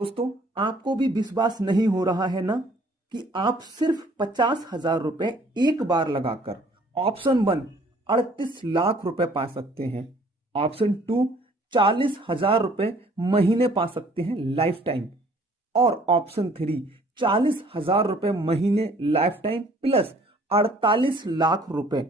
दोस्तों, आपको भी विश्वास नहीं हो रहा है ना कि आप सिर्फ 50,000 रुपए एक बार लगाकर ऑप्शन 1 38 लाख रुपए पा सकते हैं, ऑप्शन 2 40,000 रुपए महीने पा सकते हैं लाइफ टाइम, और ऑप्शन 3 40,000 रुपए महीने लाइफ टाइम प्लस 48 लाख रुपए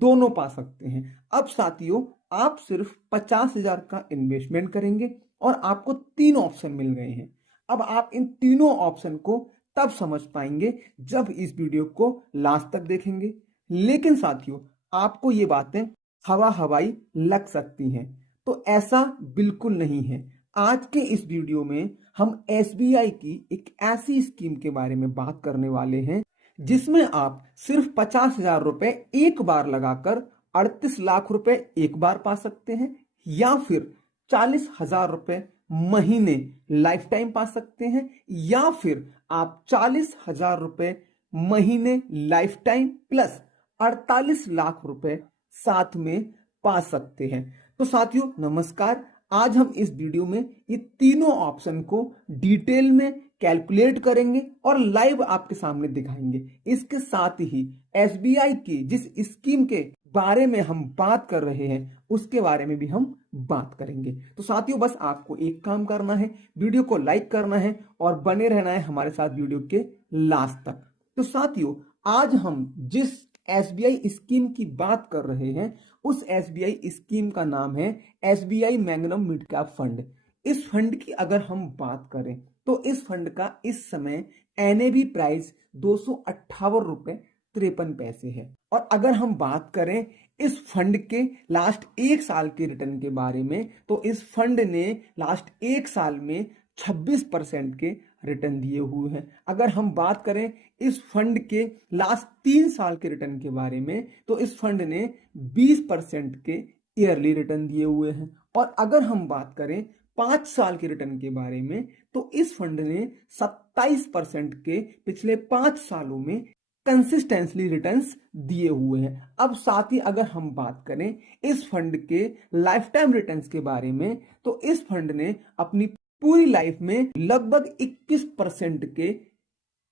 दोनों पा सकते हैं। अब साथियों, आप सिर्फ 50,000 का इन्वेस्टमेंट करेंगे और आपको 3 ऑप्शन मिल गए हैं। अब आप इन तीनों ऑप्शन को तब समझ पाएंगे जब इस वीडियो को लास्ट तक देखेंगे। लेकिन साथियों, आपको ये बातें हवा हवाई लग सकती हैं, तो ऐसा बिल्कुल नहीं है। आज के इस वीडियो में हम एसबीआई की एक ऐसी स्कीम के बारे में बात करने वाले हैं जिसमें आप सिर्फ 50,000 रुपए एक बार लगाकर 38 लाख रुपए एक बार पा सकते हैं, या फिर 40,000 रुपए महीने लाइफ टाइम पा सकते हैं, या फिर आप 40,000 रुपए महीने लाइफ टाइम प्लस 48 लाख रुपए साथ में पा सकते हैं। तो साथियों नमस्कार, आज हम इस वीडियो में ये तीनों ऑप्शन को डिटेल में कैलकुलेट करेंगे और लाइव आपके सामने दिखाएंगे। इसके साथ ही एसबीआई की जिस स्कीम के बारे में हम बात कर रहे हैं उसके बारे में भी हम बात करेंगे। तो साथियों, बस आपको एक काम करना है, वीडियो को लाइक करना है और बने रहना है हमारे साथ वीडियो के लास्ट तक। तो साथियों, आज हम जिस एसबीआई स्कीम की बात कर रहे हैं उस एसबीआई स्कीम का नाम है SBI magnum mid cap fund. इस फंड की अगर हम बात करें तो इस फंड का इस समय एनएबी प्राइस 258 रुपए 53 पैसे है। और अगर हम बात करें इस फंड के लास्ट एक साल के रिटर्न के बारे में, तो इस फंड ने लास्ट एक साल में 26% के रिटर्न दिए हुए हैं। अगर हम बात करें इस फंड के लास्ट 3 साल के रिटर्न के बारे में, तो इस फंड ने 20% के ईयरली रिटर्न दिए हुए हैं। और अगर हम बात करें 5 साल के रिटर्न के बारे में, तो इस फंड ने 27% के पिछले 5 सालों में कंसिस्टेंटली रिटर्न्स दिए हुए हैं। अब साथ ही अगर हम बात करें इस फंड के लाइफ टाइम रिटर्न्स के बारे में, तो इस फंड ने अपनी पूरी लाइफ में लगभग 21% के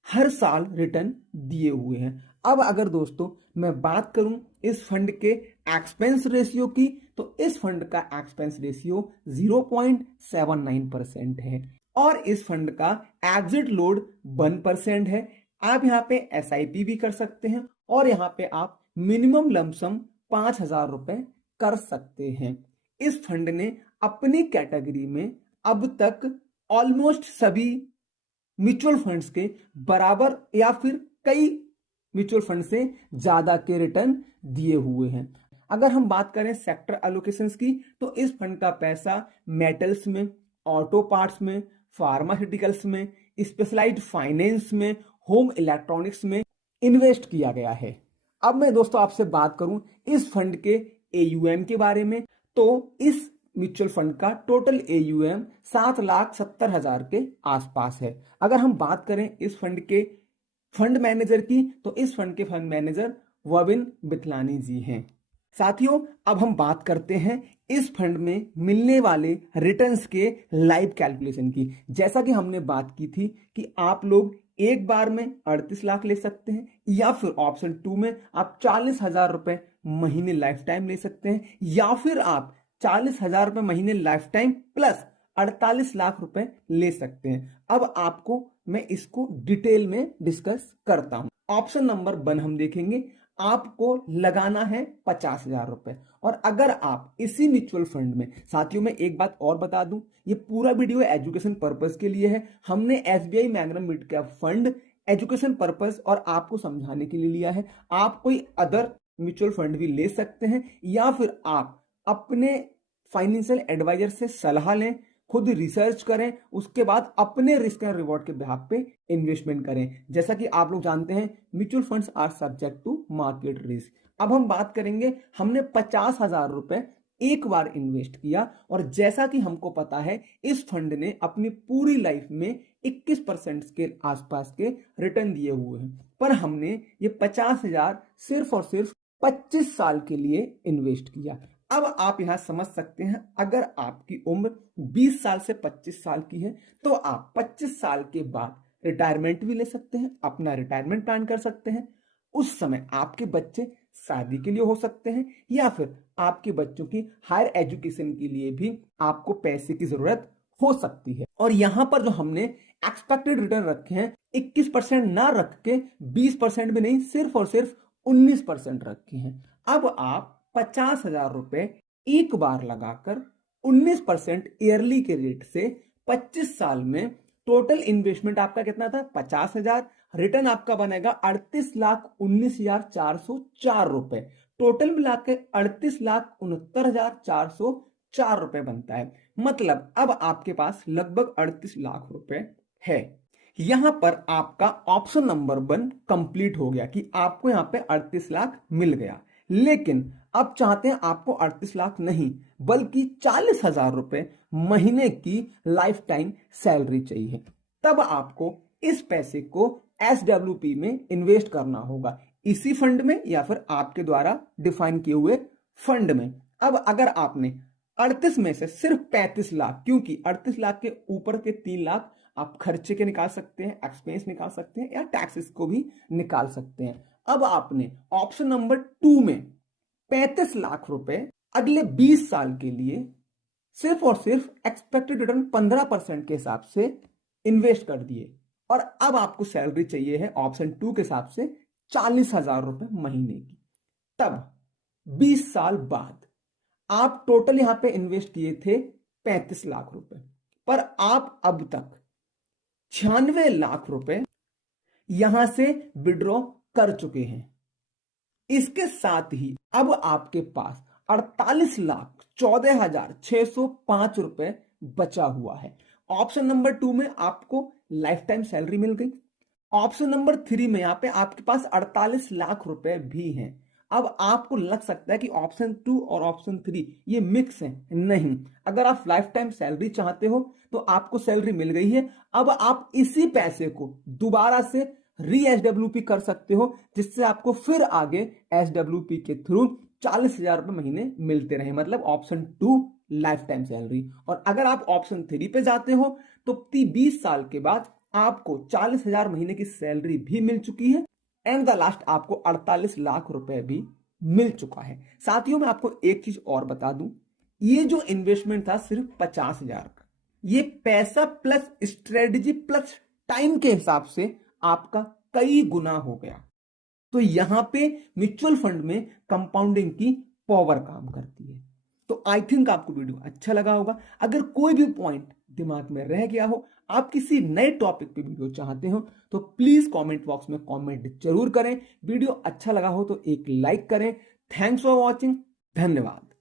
हर साल रिटर्न दिए हुए हैं। अब अगर दोस्तों मैं बात करूं इस फंड के एक्सपेंस रेशियो की, तो इस फंड का एक्सपेंस रेशियो 0.79% है और इस फंड का एग्जिट लोड 1% है। आप यहाँ पे एसआईपी भी कर सकते हैं और यहाँ पे आप मिनिमम लमसम 5,000 रुपए कर सकते हैं। इस फंड ने अपनी कैटेगरी में अब तक ऑलमोस्ट सभी म्यूचुअल फंड्स के बराबर या फिर कई म्यूचुअल फंड से ज्यादा के रिटर्न दिए हुए हैं। अगर हम बात करें सेक्टर एलोकेशंस की, तो इस फंड का पैसा मेटल्स में, ऑटो पार्ट्स में, फार्मास्यूटिकल्स में, स्पेशलाइज्ड फाइनेंस में, होम इलेक्ट्रॉनिक्स में इन्वेस्ट किया गया है। अब मैं दोस्तों आपसे बात करूं इस फंड के एयूएम के बारे में, तो इस म्यूचुअल फंड का टोटल एयूएम 7,70,000 के आसपास है। अगर हम बात करें इस फंड के फंड मैनेजर की, तो इस फंड के फंड मैनेजर वविन बिथलानी जी हैं। साथियों, अब हम बात करते हैं इस फंड में मिलने वाले रिटर्न्स के लाइव कैलकुलेशन की। जैसा कि हमने बात की थी कि आप लोग एक बार में 38 लाख ले सकते हैं, या फिर ऑप्शन 2 में आप 40,000 रुपए महीने लाइफ टाइम ले सकते हैं, या फिर आप 40,000 रुपए महीने लाइफ टाइम प्लस 48 लाख रुपए ले सकते हैं। अब आपको मैं इसको डिटेल में डिस्कस करता हूं। ऑप्शन नंबर 1 हम देखेंगे, आपको लगाना है 50,000 रुपए। और अगर आप इसी म्यूचुअल फंड में, साथियों मैं एक बात और बता दूं, ये पूरा वीडियो एजुकेशन पर्पस के लिए है। हमने SBI magnum mid cap fund education purpose और आपको समझाने के लिए लिया है। आप कोई अदर म्यूचुअल फंड भी ले सकते हैं, या फिर आप अपने फाइनेंशियल एडवाइजर से सलाह लें, खुद रिसर्च करें, उसके बाद अपने रिस्क एंड रिवॉर्ड के बिहाफ पे इन्वेस्टमेंट करें। जैसा कि आप लोग जानते हैं mutual funds are subject to market risk. अब हम बात करेंगे, हमने 50,000 रुपए एक बार इन्वेस्ट किया और जैसा कि हमको पता है इस फंड ने अपनी पूरी लाइफ में 21% के आसपास के रिटर्न दिए हुए हैं, पर हमने ये 50,000 सिर्फ और सिर्फ 25 साल के लिए इन्वेस्ट किया। अब आप यहां समझ सकते हैं, अगर आपकी उम्र 20 साल से 25 साल की है तो आप 25 साल के बाद रिटायरमेंट भी ले सकते हैं, अपना रिटायरमेंट प्लान कर सकते हैं। उस समय आपके बच्चे शादी के लिए हो सकते हैं या फिर आपके बच्चों की हायर एजुकेशन के लिए भी आपको पैसे की जरूरत हो सकती है। और यहां पर जो हमने एक्सपेक्टेड रिटर्न रखे हैं 21% ना रख के 20% भी नहीं, सिर्फ और सिर्फ 19% रखे हैं। अब आप 50,000 रुपए एक बार लगाकर 19% ईयरली के रेट से 25 साल में टोटल इन्वेस्टमेंट आपका कितना था 50,000, रिटर्न आपका बनेगा 38,19,404 रुपए। टोटल मिला के 38,69,404 रुपए बनता है। मतलब अब आपके पास लगभग 38 लाख रुपए है। यहां पर आपका ऑप्शन नंबर 1 कंप्लीट हो गया कि आपको यहां पे 38 लाख मिल गया। लेकिन अब चाहते हैं आपको 38 लाख नहीं बल्कि 40,000 रुपए महीने की लाइफ टाइम सैलरी चाहिए। तब आपको इस पैसे को SWP में इन्वेस्ट करना होगा, इसी फंड में या फिर आपके द्वारा डिफाइन किए हुए फंड में। अब अगर आपने 38 में से सिर्फ 35 लाख, क्योंकि 38 लाख के ऊपर के 3 लाख आप खर्चे के निकाल सकते हैं, एक्सपेंस निकाल सकते हैं या टैक्सेस को भी निकाल सकते हैं। अब आपने ऑप्शन नंबर 2 में 35 लाख रुपए अगले 20 साल के लिए सिर्फ और सिर्फ एक्सपेक्टेड रिटर्न 15% के हिसाब से इन्वेस्ट कर दिए और अब आपको सैलरी चाहिए है ऑप्शन 2 के हिसाब से 40,000 रुपए महीने की। तब 20 साल बाद आप टोटल यहां पे इन्वेस्ट किए थे 35 लाख रुपए, पर आप अब तक 96 लाख रुपए यहां से विड्रॉ कर चुके हैं। इसके साथ ही अब आपके पास 48,14,605 रुपए बचा हुआ है। ऑप्शन नंबर 2 में आपको लाइफ टाइम सैलरी मिल गई। ऑप्शन नंबर 3 में यहां पे आपके पास 48 लाख रुपए भी हैं। अब आपको लग सकता है कि ऑप्शन 2 और ऑप्शन 3 ये मिक्स है, नहीं। अगर आप लाइफ टाइम सैलरी चाहते हो तो आपको सैलरी मिल गई है, अब आप इसी पैसे को दोबारा से SWP कर सकते हो, जिससे आपको फिर आगे SWP के थ्रू 40,000 रुपए महीने मिलते रहे। मतलब ऑप्शन 2 लाइफ टाइम सैलरी। और अगर आप ऑप्शन 3 पे जाते हो तो 20 साल के बाद आपको 40,000 महीने की सैलरी भी मिल चुकी है एंड द लास्ट आपको 48 लाख रुपए भी मिल चुका है। साथियों मैं आपको एक चीज और बता दूं, ये जो इन्वेस्टमेंट था सिर्फ 50,000 का, ये पैसा प्लस स्ट्रेटजी प्लस टाइम के हिसाब से आपका कई गुना हो गया। तो यहां पे म्यूचुअल फंड में कंपाउंडिंग की पावर काम करती है। तो आई थिंक आपको वीडियो अच्छा लगा होगा। अगर कोई भी पॉइंट दिमाग में रह गया हो, आप किसी नए टॉपिक पे वीडियो चाहते हो तो प्लीज कमेंट बॉक्स में कमेंट जरूर करें। वीडियो अच्छा लगा हो तो एक लाइक करें। Thanks for watching. धन्यवाद।